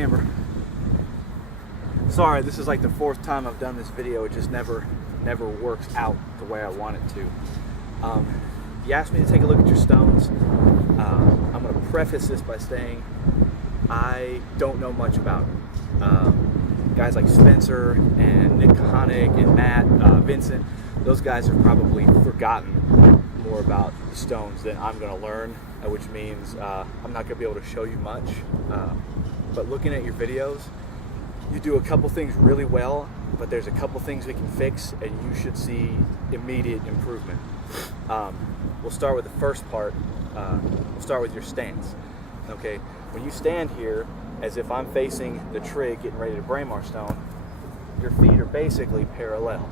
hammer. Sorry, this is like the 4th time I've done this video. It just never works out the way I want it to. You asked me to take a look at your stones. I'm going to preface this by saying I don't know much about them. Guys like Spencer and Nick Kahanick and Matt, Vincent, those guys have probably forgotten more about the stones than I'm going to learn, which means I'm not going to be able to show you much. But looking at your videos, you do a couple things really well, but there's a couple things we can fix, and you should see immediate improvement. We'll start with the first part. We'll start with your stance. Okay, when you stand here, as if I'm facing the trig getting ready to braemar stone, your feet are basically parallel,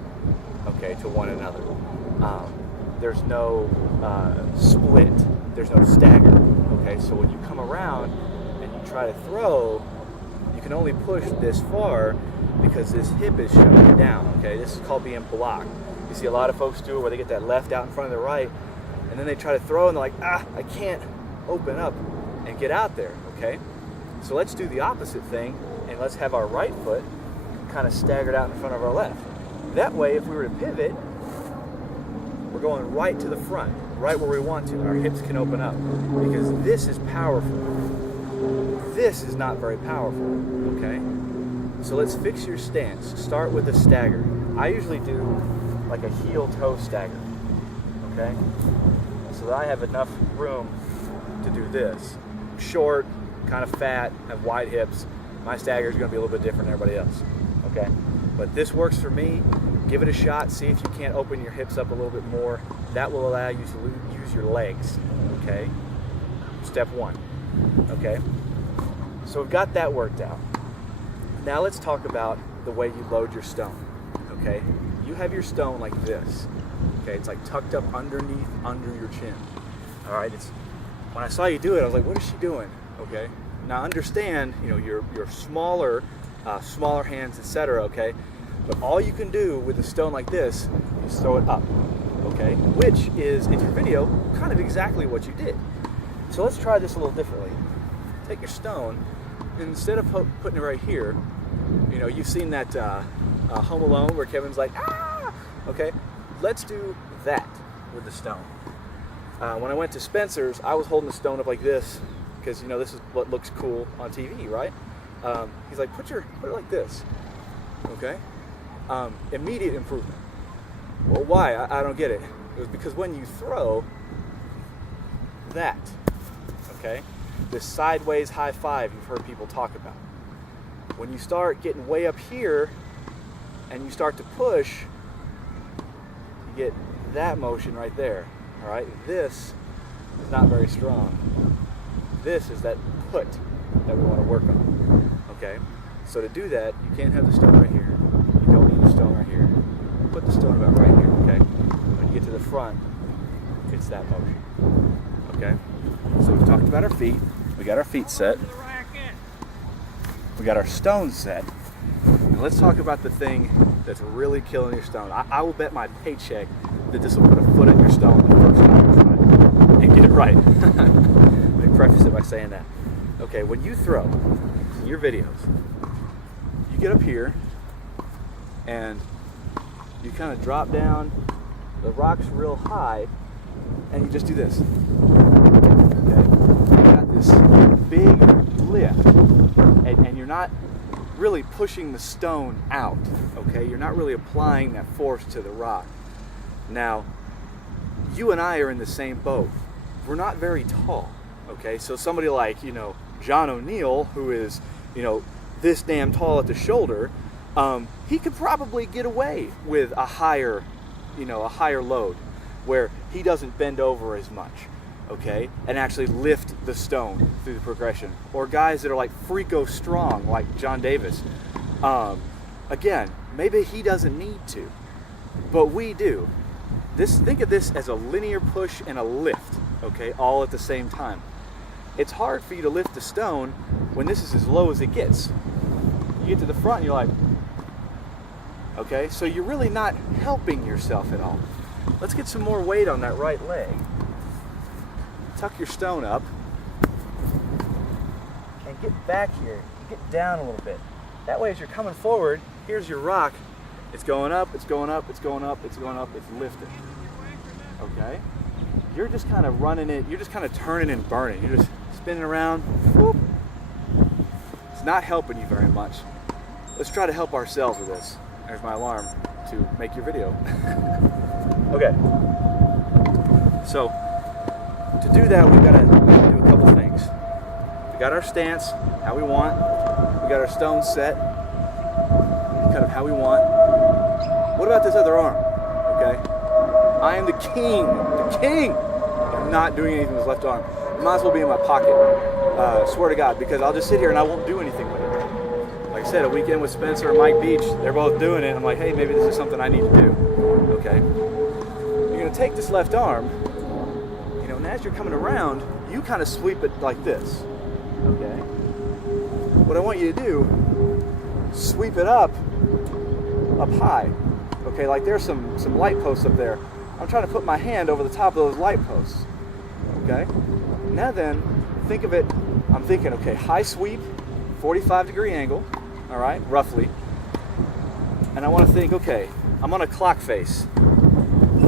okay, to one another. There's no split, there's no stagger, okay? So when you come around and you try to throw, you can only push this far because this hip is shutting you down, okay? This is called being blocked. You see a lot of folks do it where they get that left out in front of the right, and then they try to throw and they're like, I can't open up and get out there, okay? So let's do the opposite thing, and let's have our right foot kind of staggered out in front of our left. That way, if we were to pivot, we're going right to the front, right where we want to. Our hips can open up, because this is powerful. This is not very powerful, okay? So let's fix your stance. Start with a stagger. I usually do like a heel-toe stagger, okay? So that I have enough room to do this. Short, kind of fat, have wide hips. My stagger is going to be a little bit different than everybody else, okay? But this works for me. Give it a shot. See if you can't open your hips up a little bit more. That will allow you to use your legs, okay? Step 1, okay? So we've got that worked out. Now let's talk about the way you load your stone, okay? You have your stone like this, okay? It's like tucked up underneath, under your chin, all right? When I saw you do it, I was like, what is she doing, okay? Now understand, you know, your smaller hands, etc., okay? But all you can do with a stone like this is throw it up, okay? Which is, in your video, kind of exactly what you did. So let's try this a little differently. Take your stone, and instead of putting it right here, you know, you've seen that Home Alone where Kevin's like, ah! Okay, let's do that with the stone. When I went to Spencer's, I was holding the stone up like this, because, you know, this is what looks cool on TV, right? He's like, put it like this, okay? Immediate improvement. Well, why? I don't get it. It was because when you throw that, okay, this sideways high five you've heard people talk about, when you start getting way up here and you start to push, you get that motion right there, all right? This is not very strong. This is that put that we want to work on, okay? So to do that, you can't have the stone right here. You don't need the stone right here. Put the stone about right here, okay? When you get to the front, it's that motion, okay? So we've talked about our feet. We got our feet set. We got our stone set. Now let's talk about the thing that's really killing your stone. I will bet my paycheck that this will put a foot in your stone the first time you try and get it right. Let me preface it by saying that. Okay, when you throw in your videos, you get up here and you kind of drop down, the rock's real high, and you just do this. Okay? You got this big lift, and you're not really pushing the stone out, okay? You're not really applying that force to the rock. Now, you and I are in the same boat. We're not very tall, okay? So somebody like, you know, John O'Neill, who is, you know, this damn tall at the shoulder, he could probably get away with a higher load where he doesn't bend over as much, okay, and actually lift the stone through the progression. Or guys that are like freako strong, like John Davis. Again, maybe he doesn't need to, but we do. Think of this as a linear push and a lift, okay, all at the same time. It's hard for you to lift the stone when this is as low as it gets. You get to the front and you're like, okay, so you're really not helping yourself at all. Let's get some more weight on that right leg. Tuck your stone up and get back here. get down a little bit. That way as you're coming forward, here's your rock. It's going up, it's going up, it's going up, it's going up, it's lifting. Okay? You're just kind of running it, you're just kind of turning and burning. You're just spinning around. Whoop. It's not helping you very much. Let's try to help ourselves with this. There's my alarm to make your video. Okay. So, to do that, we've got to do a couple things. We got our stance, how we want. We got our stone set, kind of how we want. What about this other arm? Okay? I am the king. The king! I'm not doing anything with this left arm. It might as well be in my pocket. Swear to God, because I'll just sit here and I won't do anything with it. Like I said, a weekend with Spencer and Mike Beach, they're both doing it. I'm like, hey, maybe this is something I need to do. Okay? You're going to take this left arm, you know, and as you're coming around, you kind of sweep it like this. Okay? What I want you to do, sweep it up high. Okay, like there's some light posts up there. I'm trying to put my hand over the top of those light posts. Okay? Now then, think of it, I'm thinking, okay, high sweep, 45-degree angle, all right, roughly. And I want to think, okay, I'm on a clock face.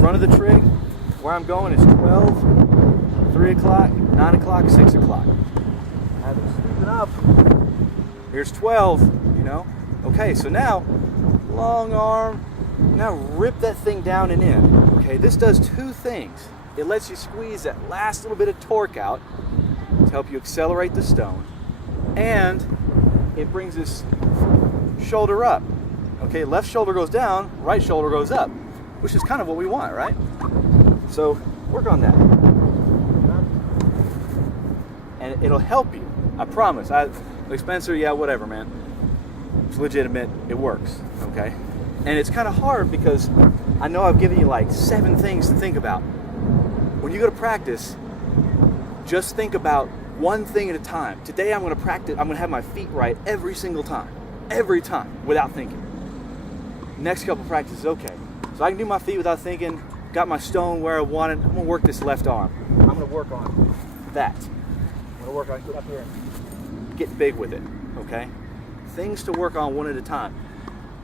Front of the trig, where I'm going is 12, 3 o'clock, 9 o'clock, 6 o'clock. As I'm sweeping up, here's 12, you know. Okay, so now, long arm, now rip that thing down and in. Okay, this does two things. It lets you squeeze that last little bit of torque out to help you accelerate the stone, and it brings this shoulder up. Okay, left shoulder goes down, right shoulder goes up, which is kind of what we want, right? So work on that. And it'll help you, I promise. Like Spencer, yeah, whatever, man. It's legitimate, it works, okay? And it's kind of hard because I know I've given you like 7 things to think about. When you go to practice, just think about one thing at a time. Today I'm going to practice, I'm going to have my feet right every single time, without thinking. Next couple practices, okay. So I can do my feet without thinking, got my stone where I want it. I'm going to work this left arm. I'm going to work on that. I'm going to work on, get up here and get big with it, okay? Things to work on one at a time.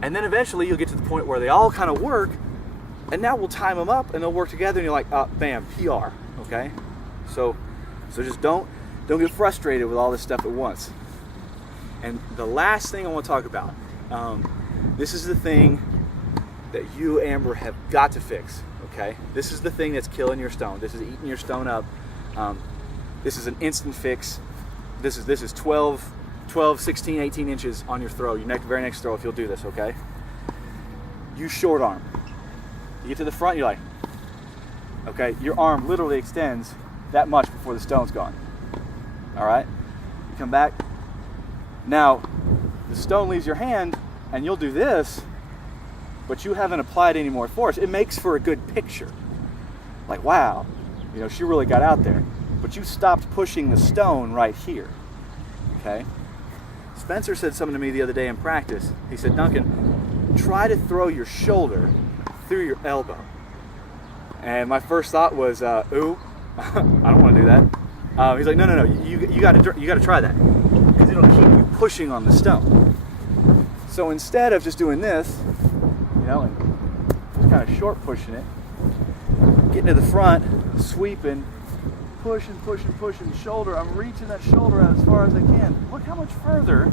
And then eventually you'll get to the point where they all kind of work, and now we'll time them up and they'll work together and you're like, bam, PR, okay? So just don't get frustrated with all this stuff at once. And the last thing I want to talk about, this is the thing that you, Amber, have got to fix, okay? This is the thing that's killing your stone. This is eating your stone up. This is an instant fix. This is 12, 16, 18 inches on your throw, your very next throw if you'll do this, okay? Use short arm. You get to the front, you're like, okay, your arm literally extends that much before the stone's gone. All right? You come back. Now, the stone leaves your hand and you'll do this, but you haven't applied any more force. It makes for a good picture. Like, wow, you know, she really got out there. But you stopped pushing the stone right here, okay? Spencer said something to me the other day in practice. He said, Duncan, try to throw your shoulder through your elbow. And my first thought was, ooh, I don't want to do that. He's like, no, you got to try that because it'll keep you pushing on the stone. So instead of just doing this, you know, and just kind of short pushing it, getting to the front, sweeping, pushing, shoulder. I'm reaching that shoulder out as far as I can. Look how much further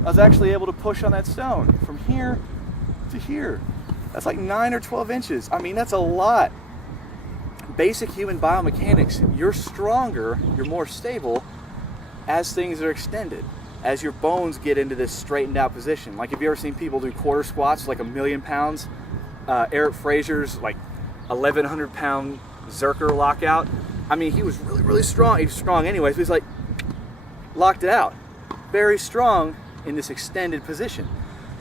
I was actually able to push on that stone from here to here. That's like 9 or 12 inches. I mean, that's a lot. Basic human biomechanics, you're stronger, you're more stable as things are extended, as your bones get into this straightened out position. Like, have you ever seen people do quarter squats like 1,000,000 pounds? Eric Frazier's like 1,100 pound Zerker lockout. I mean, he was really strong. He was strong anyways, but he's like, locked it out. Very strong in this extended position.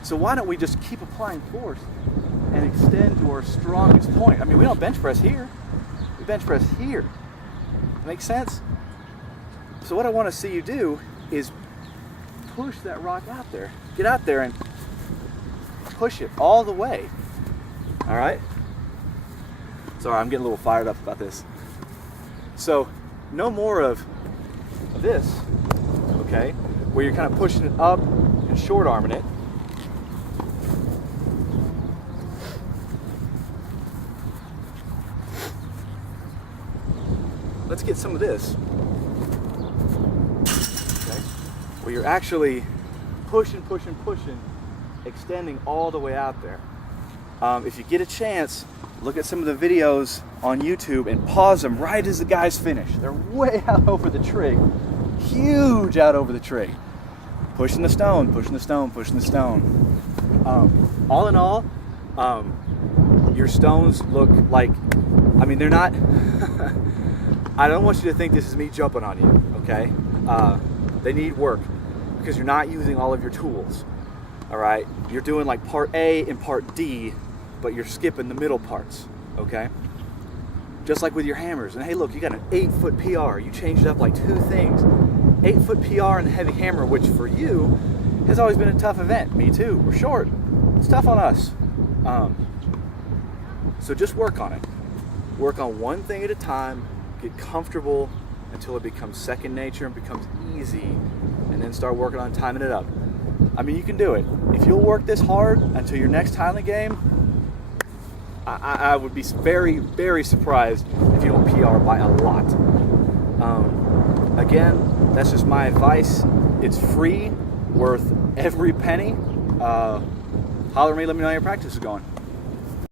So why don't we just keep applying force and extend to our strongest point? I mean, we don't bench press here. We bench press here. Make sense? So what I want to see you do is push that rock out there. Get out there and push it all the way. All right? Sorry, I'm getting a little fired up about this. So no more of this, okay? where you're kind of pushing it up and short arming it. Let's get some of this. Okay. Where you're actually pushing, extending all the way out there. If you get a chance, look at some of the videos on YouTube and pause them right as the guys finish. They're way out over the tree, huge out over the tree. Pushing the stone, pushing the stone, pushing the stone. All in all, your stones look like, I mean, they're not, I don't want you to think this is me jumping on you, okay? They need work because you're not using all of your tools, all right? You're doing like part A and part D, but you're skipping the middle parts, okay? Just like with your hammers. And hey, look, you got an 8-foot PR. You changed up like 2 things. 8-foot PR and the heavy hammer, which for you has always been a tough event. Me too. We're short. It's tough on us. So just work on it. Work on one thing at a time. Get comfortable until it becomes second nature and becomes easy, and then start working on timing it up. I mean, you can do it. If you'll work this hard until your next tiling game, I would be very, very surprised if you don't PR by a lot. Again, that's just my advice. It's free, worth every penny. Holler at me, let me know how your practice is going.